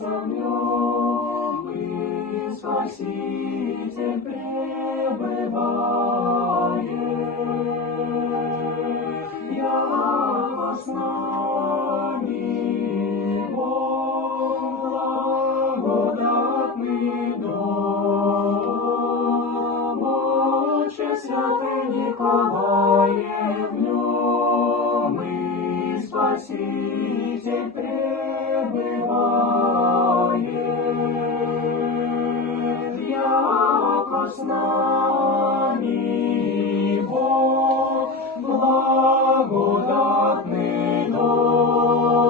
в нем, и Спаситель пребывает. Яко с нами Бог, благодатный дом, Отче святый Николае, в нем и Спаситель пребывает. Яко с нами Бог, благодатный дом,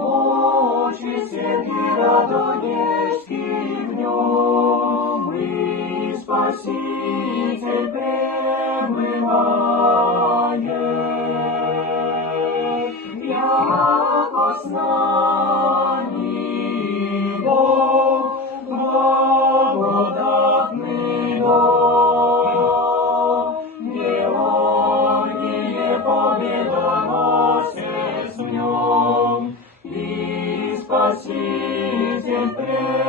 Отче святый Радонежский, в нем и Спаситель пребывает. Яко с нами Бог, благодатный дом, Георгие победоносец в нем, и Спаситель пребывает.